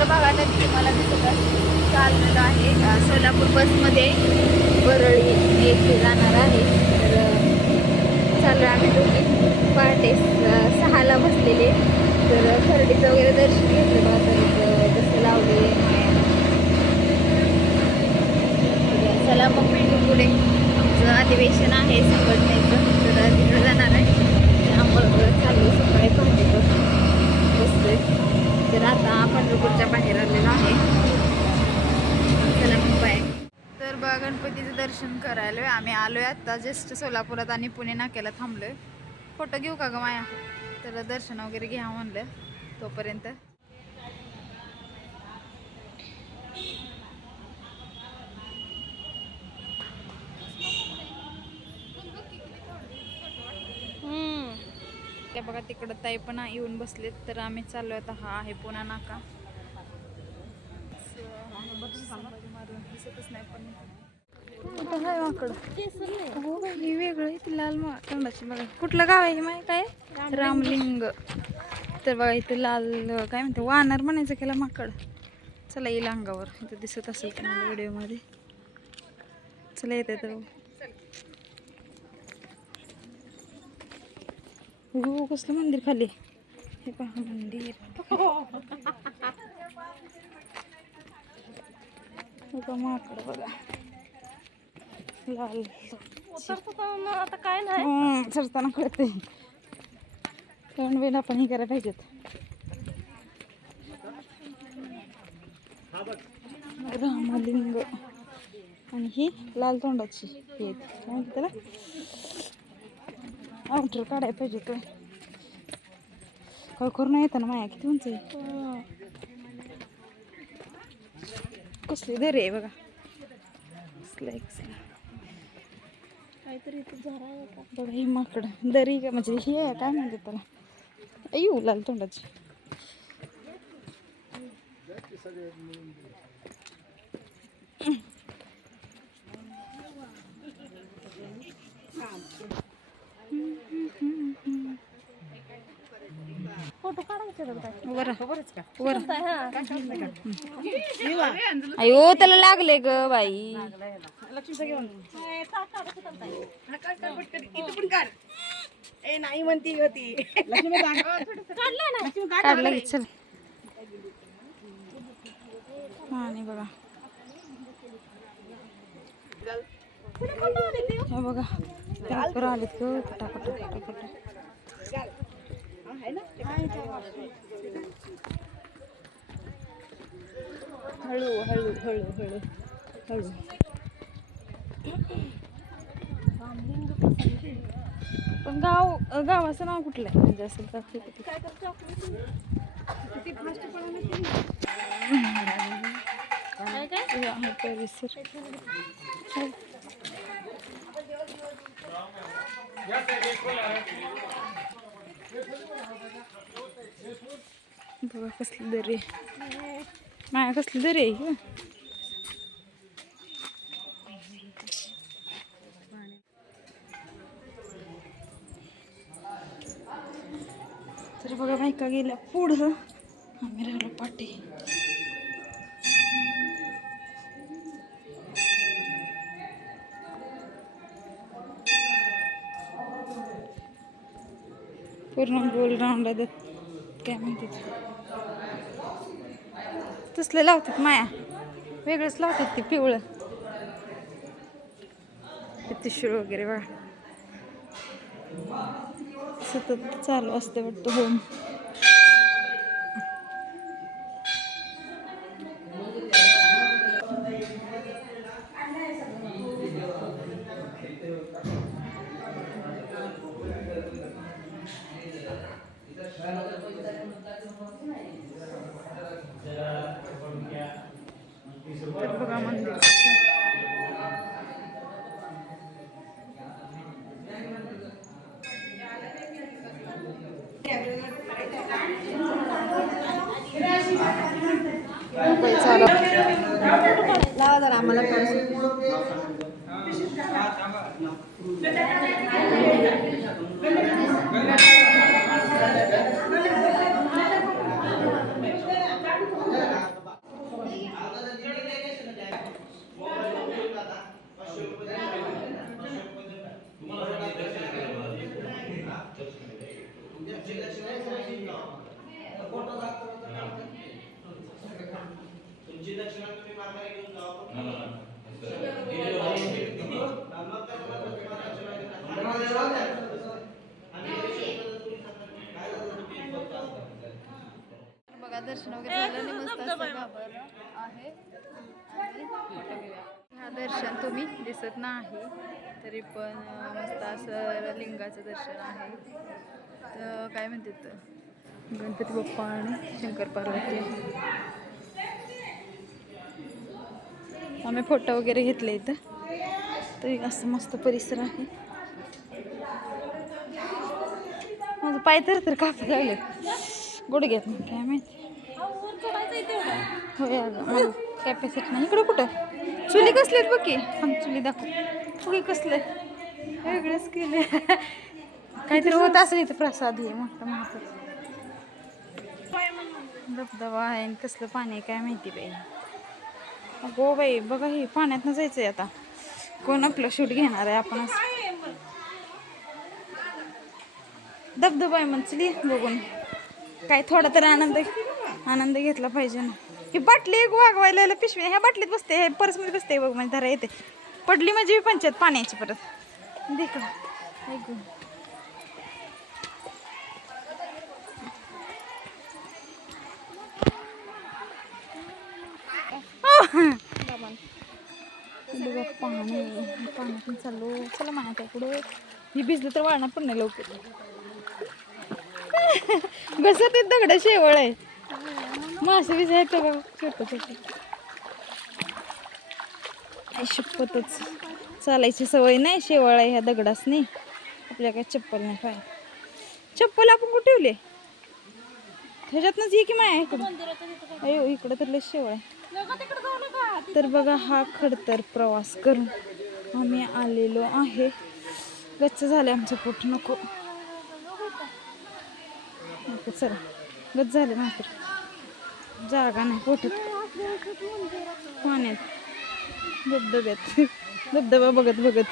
चंद्रभागा नदी मला दिसत आहे. आहे. सोलापूर बसमध्ये वरळी येथे जाणार आहे. तर अ, चाललो आम्ही दोघी. पहाटे सहाला बसलेले. तर खरडीचं वगैरे दर्शन घेतलं बघा तर जसं लावले. चला मग मी पुढे. आमचं अधिवेशन आहे संघटनेचं. तर तिकडे जाणार आहे. आम्हाला चालू सकाळी पहाटे बसतोय तर आता पंढरपूरच्या बाहेर आलेलो आहे. चला मग बाय. तर बघा गणपतीचं दर्शन करायला आम्ही आलोय आता जस्ट सोलापुरात आणि पुणे नाक्याला थांबलोय. फोटो घेऊ का ग माया? तर दर्शन वगैरे घ्या म्हणलं तोपर्यंत. बघा तिकडं ताई पण येऊन बसलेत. तर आम्ही चाललो आता. हा आहे पुन्हा नाका. संभाजी दिसतच नाही पण आहे माकड हो बाई, हे वेगळं आहे लाल तोंडाची बघा. कुठलं गाव आहे हे माहिती काय रामलिंग. तर बघा इथे लाल काय म्हणते वानर म्हणायचं केला माकड. चला येईल अंगावर. इथं दिसत असेल तुम्हाला व्हिडिओमध्ये. चला येते तर गो कसलं मंदिर खाली? हे पहा मंदिर. माकड बघा. लाल. आता काय नाही चढताना कळते तोंड वेळ आपण हे करायला पाहिजेत. रामलिंग. आणि ही लाल तोंडाची. येत काय त्याला? आउटर काढायला पाहिजे तो काय करून येतं ना माया किती उंच आहे? कसली दरी आहे बघा. काहीतरी बघा ही माकड. दरी का म्हणजे ही आहे काय म्हणतात त्याला? येऊ लाल तोंडाची. फोटो काढायचे अयो त्याला लागले ग बाई. नाही म्हणती होती काढलं चल आणि बघा. बघा. लवकर आलेत ग पटापट पटापट हळू हळू हळू हळू हळू. पण गाव गावाचं नाव कुठलं आहे? म्हणजे असं दाखव किती काय काय? या, हा परिसर बघा कसली दरी माया कसली दरी आहे ही. तर बघा बायका गेल्या पुढं. आम्ही राहिलो पाठी. पूर्ण गोल राऊंड आहे त्यात. काय म्हणतात तसले लावतात माया वेगळंच लावतात ते पिवळं ते तिशूळ वगैरे बघा सतत चालू असते वाटतं होम मंदिर लावा जरा आम्हाला दर्शन वगैरे झालं आणि मस्त असं गाभार आहे आणि फोटो घेऊया हा दर्शन तुम्ही दिसत नाही तरी पण मस्त असं लिंगाचं दर्शन आहे. तर काय म्हणतात गणपती बाप्पा आणि शंकर पार्वती. आम्ही फोटो वगैरे घेतले इथं. तरी असं मस्त परिसर आहे. माझं पाय तर तर कापत लागले गुडघ्यात मग काय माहिती वर चढायचं आहे तेवढं होय अगं कॅपॅसिटी नाही. इकडं कुठं? चुली कसलेत बघ की? आम चुली दाखव. चुली कसले. वेगळेच केले काहीतरी होत असेल इथे प्रसाद हे मोठं मोठं. धबधबा आहे आणि कसलं पाणी आहे काय माहिती बाई. गो बाई बघा हे पाण्यातनं जायचंय आता. कोण आपलं शूट घेणार आहे आपण धबधबा आहे म्हणचली बघून. काय थोडा तरी आनंद आहे आनंद घेतला पाहिजे ना. ही बाटली एक वागवायला पिशवी ह्या बाटलीत बसते हे पर्समध्ये बसते बघ म्हणजे धरा येते. पडली म्हणजे मी पंचायत पाण्याची परत. देख ऐकू. बघा पाणी पाण्यातून चाललो चला. माहिती आहे पुढं. ही भिजलं तर वाळणार पण नाही लवकर. घसत ते दगड शेवळ आहे. मासे बिसे आहेत का छोटे छोटे शपथच चालायची सवय नाही शेवाळा आहे ह्या दगडास नाही आपल्या काय चप्पल नाही काय चप्पल आपण कुठे ठेवले ह्याच्यातनंच ये की माय इकडं अयो इकडं तर लय शेवळ आहे तर बघा हा खडतर प्रवास करून आम्ही आलेलो आहे गच्च झालं आमचं पोट नको चला गच्च झालं मात्र जागा नाही पोटात. पाण्यात. धबधब्यात. धबधबा बघत बघत.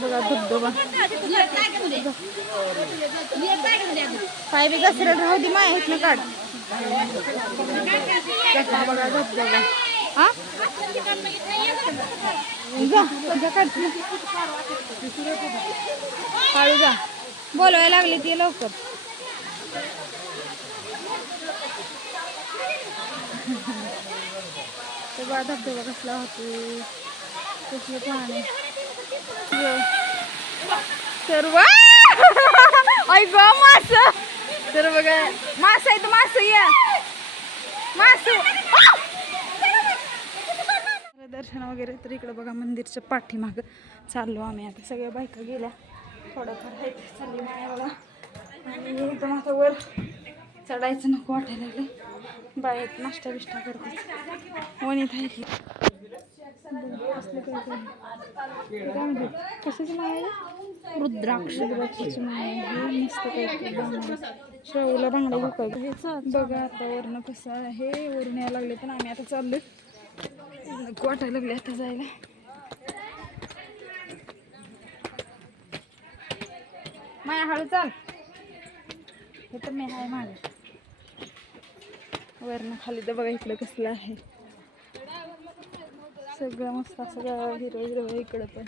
बघा धबधबा. पाय बी घसरत राहू दे माय ना काढ. बघा धबधबा. हा? जा काढ जा. बोलवायला लागले ती लवकर. ते बघा धबधबा कसला होतो? कसले पाहणे सर्व ऐक मास! तर बघा. मास आहे तर मास या. मास! दर्शन वगैरे तर इकडं बघा मंदिरच्या पाठीमाग चाललो आम्ही आता. सगळ्या बायका गेल्या. थोडंफार आहे चालली माया बघा. आणि एकदम आता वर चढायचं नको वाटायला लागलं बाहेर नाश्ता बिष्टा करतात वणीत आहे की. काय काय काय कशाची आहे. रुद्राक्ष मस्त काहीतरी बांगडा शेवला बांगडा विकाय बघा आता वरनं कसं आहे. वरून यायला लागले पण आम्ही आता चाललोय. नको वाटायला लागले आता जायला. माया हळू चाल. हे तर मी आहे मागे. वरनं खाली तर बघा इकडं कसलं आहे. सगळं मस्त सगळं हिरवं हिरवं इकडं पण.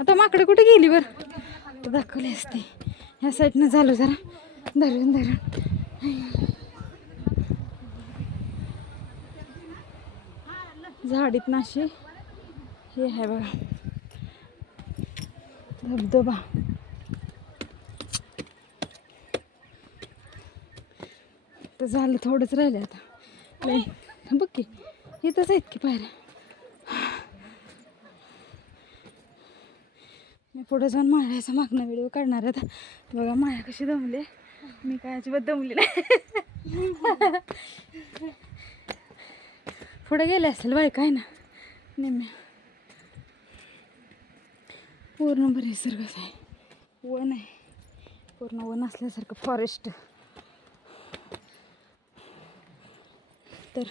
आता माकडे कुठे गेली बर? दाखवली असते. ह्या साईडनं झालं जरा. धरून धरून. झाडीत नाशी हे आहे बघा. धबधबा. तर झालं थोडंच राहिलं आता. नाही बघ की. इथंच आहेत की पायऱ्या. मी पुढे जाऊन माळ्याचा मागणं व्हिडिओ काढणार आहे आता. बघा माया कशी दमली मी काय अजिबात दमली नाही. पुढे गेले असेल बाय काय ना. निम्म्या पूर्ण परिसर्गच आहे वन आहे. पूर्ण वन असल्यासारखं फॉरेस्ट तर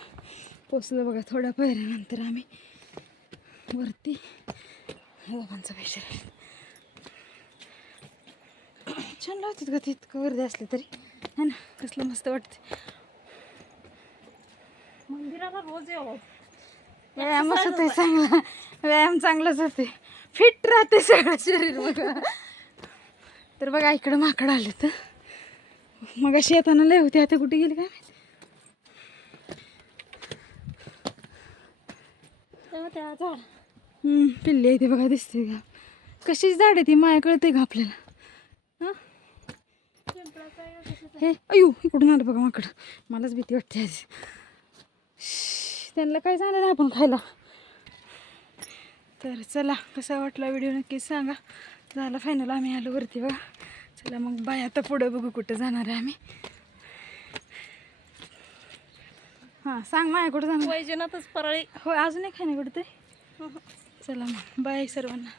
पोचलं बघा थोड्या पहिल्यानंतर आम्ही. वरती. बाबांचा पैसे छान लावतात का ते इतकं गर्दी असली तरी. है ना? कसलं मस्त वाटते मंदिराला रोज यावं व्यायामच होतोय चांगला. व्यायाम चांगलाच होते फिट राहते सगळं शरीर बघा. तर बघा इकडं माकड आले तर मग अशी येताना लय होती. आता कुठे गेली काय माहीत. पिल्ली आहे ते बघा दिसते का? कशी झाड आहे ती? माया कळते का आपल्याला? हं? अयो इकडून आलं बघा माकड. मलाच भीती वाटते आज. त्यांना काय जाणार आहे आपण खायला? तर चला कसा वाटला व्हिडिओ नक्कीच सांगा. झाला फायनल आम्ही आलो वरती बघा. चला मग बाय आता पुढं बघू कुठं जाणार आहे आम्ही. हां सांग माया कुठं जाणार? वैजनाथच परळी. हो अजून एक आहे ना कुठं तरी चला मग बाय सर्वांना.